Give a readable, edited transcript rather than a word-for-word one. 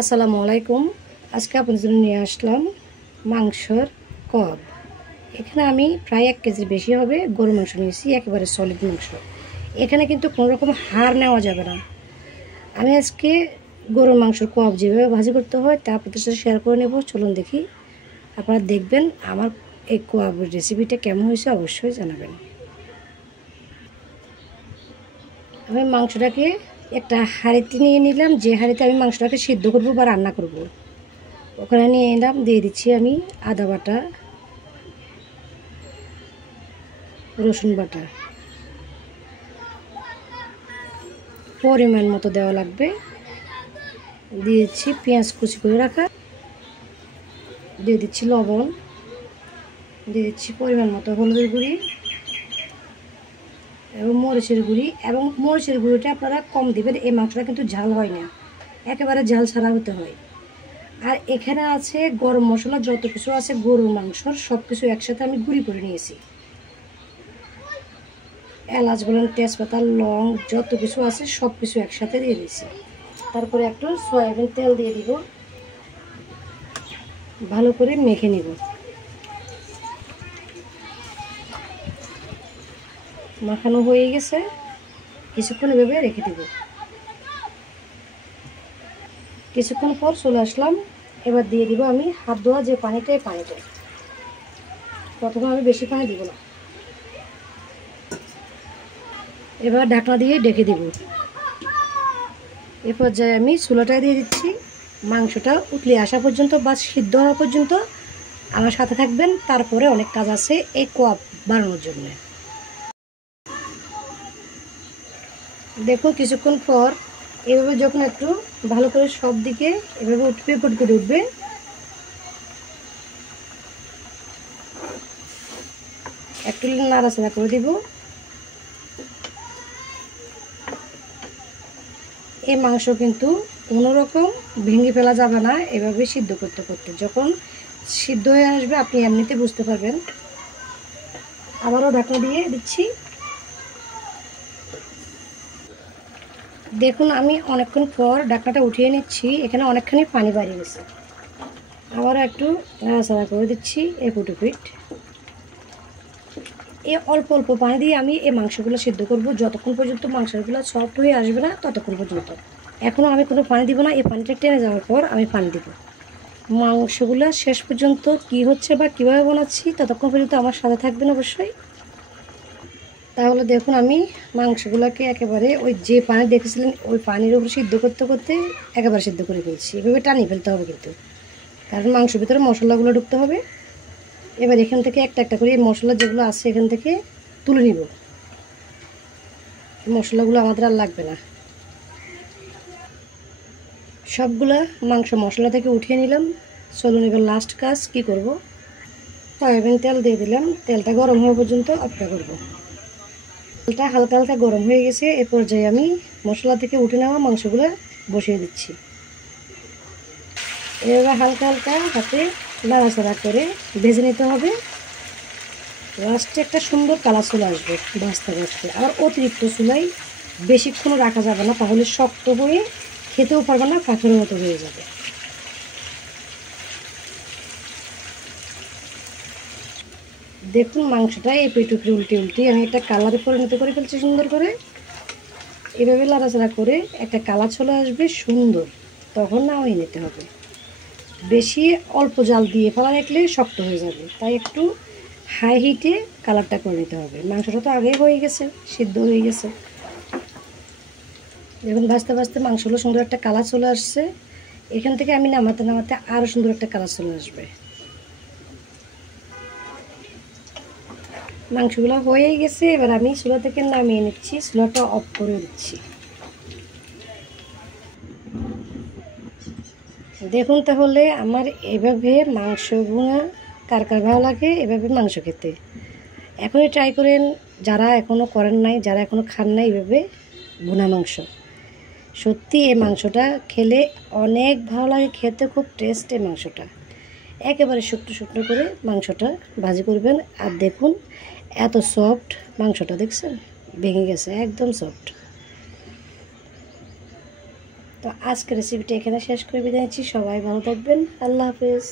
আসসালামু আলাইকুম। আজকে আপনাদের জন্য নিয়ে আসলাম মাংসর কব। এখানে আমি প্রায় 1 কেজির বেশি হবে গরুর মাংস নিয়েছি, একেবারে সলিড মাংস। এখানে কিন্তু কোনো রকম হাড় নেওয়া যাবে না। আমি আজকে গরুর মাংসর কব যেভাবে ভাজি করতে হয় তা আপনাদের সাথে শেয়ার করে নেব। চলুন দেখি, আপনারা দেখবেন আমার এই কবের রেসিপিটা কেমন হয়েছে অবশ্যই জানাবেন। আমি মাংসটাকে একটা হাঁড়িতে নিয়ে নিলাম, যে হাঁড়িতে আমি মাংসটাকে সিদ্ধ করব বা রান্না করব। ওখানে নিয়ে নিলাম, দিয়ে দিচ্ছি আমি আদা বাটা, রসুন বাটা পরিমাণ মতো দেওয়া লাগবে। দিয়ে দিচ্ছি পেঁয়াজ কুচি করে রাখা, দিয়ে দিচ্ছি লবণ, দিয়ে দিচ্ছি পরিমাণ মতো হলুদের গুঁড়ি এবং মরিচের গুঁড়ি। এবং মরিচের গুঁড়িটা আপনারা কম দিবেন, এই মাংসটা কিন্তু ঝাল হয় না, একেবারে ঝাল ছাড়া হতে হয়। আর এখানে আছে গরম মশলা, যত কিছু আছে গরুর মাংসর সব কিছু একসাথে আমি গুঁড়ি করে নিয়েছি। এলাচ বলেন, তেজপাতা, লং, যত কিছু আছে সব কিছু একসাথে দিয়ে দিয়েছি। তারপরে একটু সয়াবিন তেল দিয়ে দিব, ভালো করে মেখে নিব। মাখানো হয়ে গেছে, কিছুক্ষণ এভাবে রেখে দিব। কিছুক্ষণ পর চলে আসলাম, এবার দিয়ে দিব আমি হাত ধোয়া যে পানিটা, এই পানিটা। প্রথমে আমি বেশি পানি দিব না, এবার ঢাকনা দিয়ে ঢেকে দিব। এ পর্যায়ে আমি চুলাটা দিয়ে দিচ্ছি। মাংসটা উতলে আসা পর্যন্ত বা সিদ্ধ হওয়া পর্যন্ত আমার সাথে থাকবেন, তারপরে অনেক কাজ আছে এই কোয়াব বানানোর জন্য। দেখুন কিছুক্ষণ পর এভাবে যখন একটু ভালো করে সব দিকে এভাবে উঠবে, পট করে উঠবে, একটু নাড়াচাড়া করে দিব। এই মাংস কিন্তু কোনো রকম ভেঙে ফেলা যাবে না, এভাবে সিদ্ধ করতে করতে যখন সিদ্ধ হয়ে আসবে আপনি এমনিতে বুঝতে পারবেন। আবারও ঢাকনা দিয়ে দিচ্ছি। দেখুন আমি অনেকক্ষণ পর ঢাকনাটা উঠিয়ে নিচ্ছি, এখানে অনেকখানি পানি বাড়িয়ে গেছে। আবারও একটু নাড়াচাড়া করে দিচ্ছি এপিট ওপিট। এই অল্প অল্প পানি দিয়ে আমি এই মাংসগুলো সিদ্ধ করব, যতক্ষণ পর্যন্ত মাংসগুলো সফট হয়ে আসবে না ততক্ষণ পর্যন্ত। এখনও আমি কোনো পানি দিব না, এই পানিটা টেনে যাওয়ার পর আমি পানি দিব। মাংসগুলো শেষ পর্যন্ত কি হচ্ছে বা কীভাবে বানাচ্ছি ততক্ষণ পর্যন্ত আমার সাথে থাকবেন অবশ্যই। তাহলে দেখুন আমি মাংসগুলোকে একেবারে ওই যে পানি দেখেছিলেন ওই পানির উপর সিদ্ধ করতে করতে একেবারে সিদ্ধ করে ফেলছি। এভাবে টানিয়ে ফেলতে হবে কিন্তু, কারণ মাংসের ভিতরে মশলাগুলো ঢুকতে হবে। এবার এখান থেকে একটা একটা করে এই মশলা যেগুলো আছে এখান থেকে তুলে নিব। মশলাগুলো আমাদের আর লাগবে না, সবগুলা মাংস মশলা থেকে উঠিয়ে নিলাম। চলুন এবার লাস্ট কাজ কি করব। সয়াবিন তেল দিয়ে দিলাম, তেলটা গরম হওয়া পর্যন্ত অপেক্ষা করব। তেলটা হালকা হালকা গরম হয়ে গেছে, এ পর্যায়ে আমি মশলা থেকে উঠে নেওয়া মাংসগুলো বসিয়ে দিচ্ছি। এবার হালকা হালকা হাতে নাড়াচাড়া করে ভেজে নিতে হবে। লাস্টে একটা সুন্দর কালার চলে আসবে ভাজতে ভাজতে। আর অতিরিক্ত চুলায় বেশিক্ষণ রাখা যাবে না, তাহলে শক্ত হয়ে খেতেও পারবে না, কাঠের মতো হয়ে যাবে। দেখুন মাংসটা এই পেটুকে উল্টে উল্টে আমি একটা কালারে পরিণত করে ফেলছি সুন্দর করে। এভাবে নাড়াচাড়া করে একটা কালার চলে আসবে সুন্দর, তখন নামিয়ে নিতে হবে। বেশি অল্প জাল দিয়ে ফেলা রাখলে শক্ত হয়ে যাবে, তাই একটু হাই হিটে কালারটা করে নিতে হবে। মাংসটা তো আগে হয়ে গেছে, সিদ্ধ হয়ে গেছে। দেখুন ভাজতে ভাজতে মাংসগুলো সুন্দর একটা কালার চলে আসছে। এখান থেকে আমি নামাতে নামাতে আরও সুন্দর একটা কালার চলে আসবে। মাংসগুলো হয়ে গেছে, এবার আমি চুলা থেকে নামিয়ে নিচ্ছি, চুলাটা অফ করে দিচ্ছি। দেখুন তাহলে আমার এভাবে মাংসগুলো কার কার ভালো লাগে এভাবে মাংস খেতে, এখনই ট্রাই করেন যারা এখনও করেন নাই, যারা এখনও খান নাই এভাবে ভুনা মাংস। সত্যি এই মাংসটা খেলে অনেক ভালো লাগে, খেতে খুব টেস্ট এই মাংসটা। একেবারে শুকনো শুকনো করে মাংসটা ভাজি করবেন। আর দেখুন এত সফট মাংসটা, দেখছেন ভেঙে গেছে, একদম সফট। তো আজকের রেসিপিটা এখানে শেষ করে বিদায় নিচ্ছি। সবাই ভালো থাকবেন। আল্লাহ হাফেজ।